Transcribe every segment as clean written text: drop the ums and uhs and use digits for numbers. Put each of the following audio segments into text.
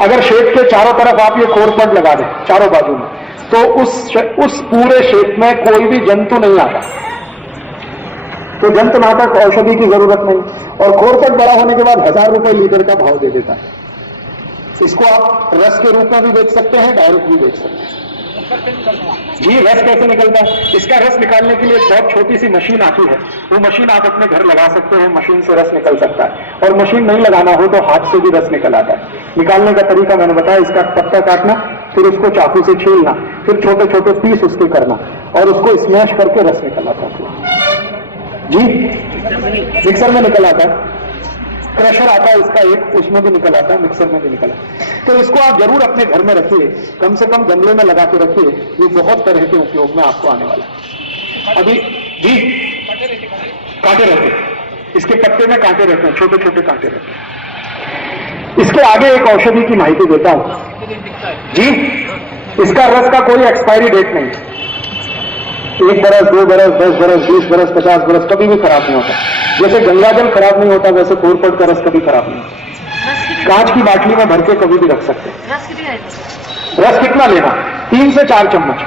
अगर शेप के चारों तरफ आप ये कोरपड लगा दें चारों बाजू में, तो उस पूरे शेप में कोई भी जंतु नहीं आता, तो जंतुनाशक औषधि की जरूरत नहीं। और कोरपड बड़ा होने के बाद 1000 रुपए लीटर का भाव दे देता है। इसको आप रस के रूप में भी बेच सकते हैं, डायरेक्ट भी बेच सकते हैं। जी, रस कैसे निकलता है? इसका रस निकालने के लिए एक बहुत छोटी सी मशीन आती है, वो मशीन आप अपने घर लगा सकते हैं, मशीन से रस निकल सकता है। और मशीन नहीं लगाना हो तो हाथ से भी रस निकल आता है। निकालने का तरीका मैंने बताया, इसका पत्ता काटना, फिर उसको चाकू से छीलना, फिर छोटे छोटे पीस उसके करना और उसको स्मैश करके रस निकल आता है। जी, मिक्सर में निकल आता है, क्रशर आता है इसका एक, उसमें भी निकल आता है, मिक्सर में भी निकल आता है। तो इसको आप जरूर अपने घर में रखिए, कम से कम गमले में लगा के रखिए, ये बहुत तरह के उपयोग में आपको आने वाला है। अभी जी, कांटे रहते हैं, इसके पत्ते में कांटे रहते हैं, छोटे छोटे कांटे रहते हैं। इसके आगे एक औषधि की माहिती देता हूं जी, इसका रस का कोई एक्सपायरी डेट नहीं, 1 बरस, 2 बरस, 10 बरस, 20 बरस, 50 बरस कभी भी खराब नहीं होता। जैसे गंगाजल खराब नहीं होता, वैसे कोरपड का रस कभी खराब नहीं होता। कांच की बाटली में भर के कभी भी रख सकते हैं। रस कितना लेना? 3 से 4 चम्मच,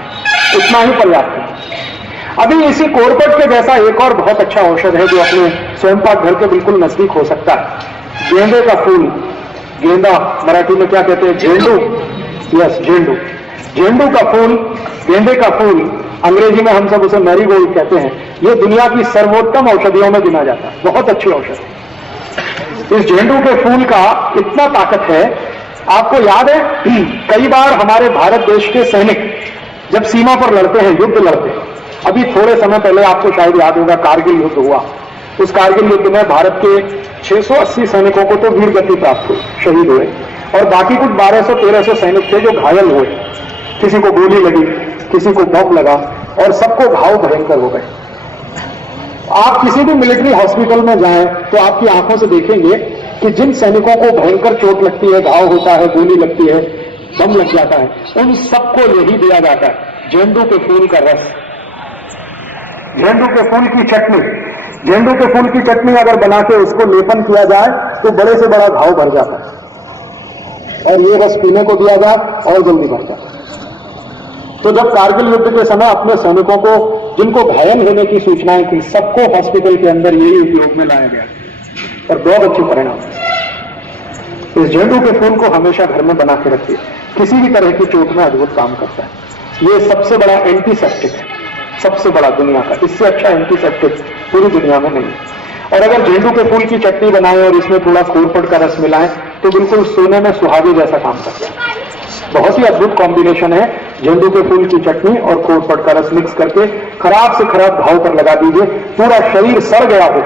इतना ही पर्याप्त है। अभी इसी कोरपड के जैसा एक और बहुत अच्छा औषध है जो अपने स्वयंपाक घर के बिल्कुल नजदीक हो सकता है। गेंदे का फूल, गेंदा मराठी में क्या कहते हैं? झेंडू। यस, झेंडू। झेंडू का फूल, गेंदे का फूल, अंग्रेजी में हम सब उसे मैरीगोल्ड कहते हैं। ये दुनिया की सर्वोत्तम औषधियों में गिना जाता है, बहुत अच्छी औषधि। इस झेंडू के फूल का इतना ताकत है, आपको याद है कई बार हमारे भारत देश के सैनिक जब सीमा पर लड़ते हैं, युद्ध लड़ते हैं, अभी थोड़े समय पहले आपको शायद याद होगा कारगिल युद्ध हुआ। उस कारगिल युद्ध में भारत के 680 सैनिकों को तो वीर गति प्राप्त हुई, शहीद हुए, और बाकी कुछ 1200-1300 सैनिक थे जो घायल हुए। किसी को गोली लगी, किसी को बम लगा, और सबको घाव भयंकर हो गए। आप किसी भी मिलिट्री हॉस्पिटल में जाएं तो आपकी आंखों से देखेंगे कि जिन सैनिकों को भयंकर चोट लगती है, घाव होता है, गोली लगती है, बम लग जाता है, उन सबको यही दिया जाता है, झेंडू के फूल का रस, झेंडू के फूल की चटनी। झेंडू के फूल की चटनी अगर बना के उसको लेपन किया जाए तो बड़े से बड़ा घाव भर जाता है, और ये रस पीने को दिया जाए और जल्दी भर जाता है। तो जब कारगिल युद्ध के समय अपने सैनिकों को, जिनको घायल होने की सूचनाएं थी, सबको हॉस्पिटल के अंदर यही उपयोग में लाया गया और बहुत अच्छे परिणाम। इस झेंडू के फूल को हमेशा घर में बना के रखिए, किसी भी तरह की चोट में अद्भुत काम करता है। ये सबसे बड़ा एंटीसेप्टिक है, सबसे बड़ा दुनिया का, इससे अच्छा एंटीसेप्टिक पूरी दुनिया में नहीं। और अगर झेंडू के फूल की चटनी बनाएं और इसमें थोड़ा कोरपड का रस मिलाएं तो बिल्कुल सोने में सुहागे जैसा काम करता है। बहुत ही अद्भुत कॉम्बिनेशन है। झेंडू के फूल की चटनी और कोरपड का रस मिक्स करके खराब से खराब घाव पर लगा दीजिए, पूरा शरीर सड़ गया हो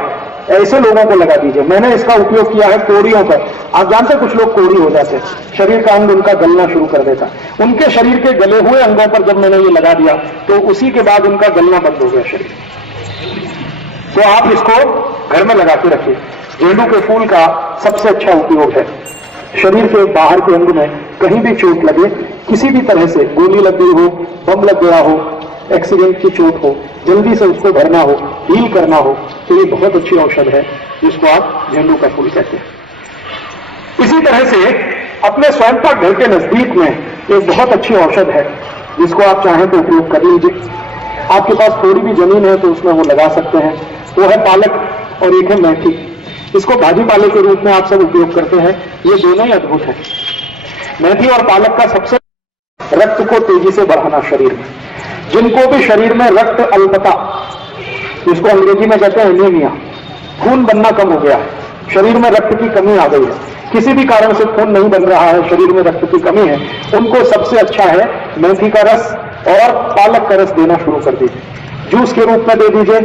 ऐसे लोगों को लगा दीजिए। मैंने इसका उपयोग किया है कोड़ियों पर। आप जानते हैं कुछ लोग कोड़ी हो जाते हैं, शरीर का अंग उनका गलना शुरू कर देता है। उनके शरीर के गले हुए अंगों पर जब मैंने ये लगा दिया तो उसी के बाद उनका गलना बंद हो गया शरीर। तो आप इसको घर में लगा के रखिए। झेंडू के फूल का सबसे अच्छा उपयोग है, शरीर के बाहर के अंग में कहीं भी चोट लगे, किसी भी तरह से गोली लग गई हो, बम लग गया हो, एक्सीडेंट की चोट हो, जल्दी से उसको भरना हो, हील करना हो, तो ये बहुत अच्छी औषध है जिसको आप झेंडू का फूल कहते हैं। इसी तरह से अपने स्वयंपाक घर के नजदीक में एक बहुत अच्छी औषध है जिसको आप चाहें तो उपयोग कर लीजिए। आपके पास थोड़ी भी जमीन है तो उसमें वो लगा सकते हैं। वो है पालक और एक है मेथी। इसको भाजी पाले के रूप में आप सब उपयोग करते हैं। ये दोनों ही अद्भुत है। मेथी और पालक का सबसे रक्त को तेजी से बढ़ाना शरीर में, जिनको भी शरीर में रक्त अल्पता, जिसको अंग्रेजी में कहते हैं एनीमिया, खून बनना कम हो गया है, शरीर में रक्त की कमी आ गई है, किसी भी कारण से खून नहीं बन रहा है, शरीर में रक्त की कमी है, उनको सबसे अच्छा है मेथी का रस और पालक का रस देना शुरू कर दीजिए। जूस के रूप में दे दीजिए,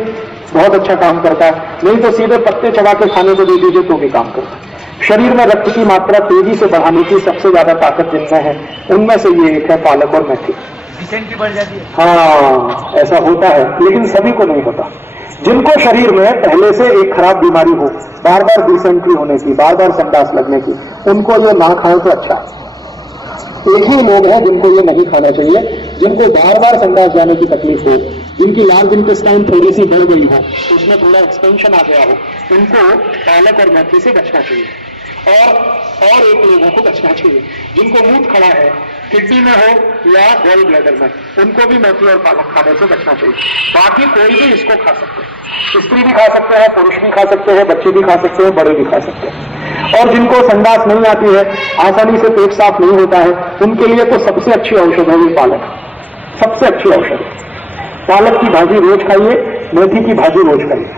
बहुत अच्छा काम करता है। नहीं तो सीधे पत्ते चबा के खाने को दे दीजिए तो भी काम करता है। शरीर में रक्त की मात्रा तेजी से बढ़ाने की सबसे ज्यादा ताकत जिनमें है उनमें से ये एक है पालक और मेथी। डिसेंट्री बढ़ जाती है। हाँ, ऐसा होता है, लेकिन सभी को नहीं होता। जिनको शरीर में पहले से एक खराब बीमारी हो, बार बार डिसेंट्री होने की, बार बार संडास लगने की, उनको ये ना खाएं तो अच्छा। एक ही लोग हैं जिनको ये नहीं खाना चाहिए, जिनको बार बार संडास जाने की तकलीफ हो, जिनकी लार्ज इंटेस्टाइन थोड़ी सी बढ़ गई हो, उसमें थोड़ा एक्सपेंशन आ गया हो, उनको पालक और मेथी से बचना चाहिए। और एक लोगों को बचना चाहिए जिनको मूत खड़ा है, किडनी में हो या गॉल ब्लैडर में, उनको भी मेथी और पालक खाने से बचना चाहिए। बाकी कोई भी इसको खा सकते हैं, स्त्री भी खा सकते हैं, पुरुष भी खा सकते हैं, बच्चे भी खा सकते हैं, बड़े भी खा सकते हैं। और जिनको संडास नहीं आती है, आसानी से पेट साफ नहीं होता है, उनके लिए तो सबसे अच्छी औषध है ये पालक, सबसे अच्छी औषध। पालक की भाजी रोज खाइए, मेथी की भाजी रोज खाइए।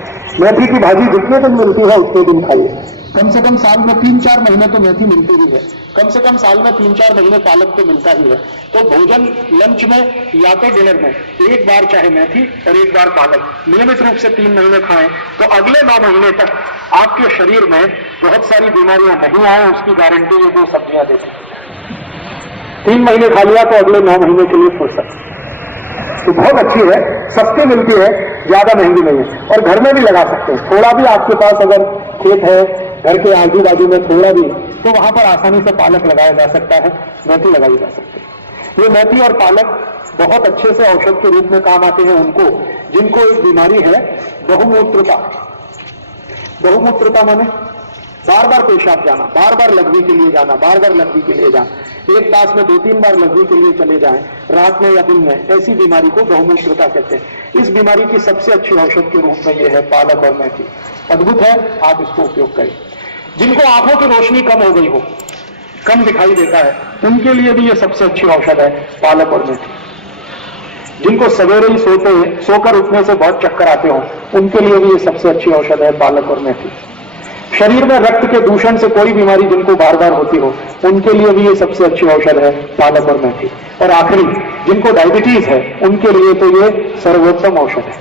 मेथी की भाजी जितने दिन मिलती है उतने दिन खाइए। कम से कम साल में 3-4 महीने तो मेथी मिलती ही है, कम से कम साल में 3-4 महीने पालक तो मिलता ही है। तो भोजन लंच में या तो डिनर में एक बार चाहे मेथी और एक बार पालक नियमित रूप से 3 महीने खाएं, तो अगले 9 महीने तक आपके शरीर में बहुत सारी बीमारियां नहीं आए, उसकी गारंटी ये 2 सब्जियां देती है। 3 महीने खा लिया तो अगले 9 महीने के लिए फुर्सत। तो बहुत अच्छी है, सस्ती मिलती है, ज्यादा महंगी नहीं है, और घर में भी लगा सकते हैं। थोड़ा भी आपके पास अगर खेत है, घर के आजू बाजू में थोड़ा भी, तो वहां पर आसानी से पालक लगाया जा सकता है, मेथी लगाई जा सकती है। ये मेथी और पालक बहुत अच्छे से औषध के रूप में काम आते हैं उनको जिनको एक बीमारी है बहुमूत्रता। बहुमूत्रता माने बार बार पेशाब जाना, बार बार लघवी के लिए जाना, बार बार लघवी के लिए जाना, एक तास में 2-3 बार लघवी के लिए चले जाएं, रात में या दिन में, ऐसी बीमारी को बहुमूत्रता कहते हैं। इस बीमारी की सबसे अच्छी औषध के रूप में यह है पालक और मेथी। अद्भुत है, आप इसको उपयोग करें। जिनको आंखों की रोशनी कम हो गई हो, कम दिखाई देता है, उनके लिए भी यह सबसे अच्छी औषध है पालक और मेथी। जिनको सवेरे ही सोकर उठने से बहुत चक्कर आते हो, उनके लिए भी ये सबसे अच्छी औषध है पालक और मेथी। शरीर में रक्त के दूषण से कोई बीमारी जिनको बार बार होती हो, उनके लिए भी ये सबसे अच्छी औषध है पालक और मेथी। और आखिरी, जिनको डायबिटीज है, उनके लिए तो ये सर्वोत्तम औषध है।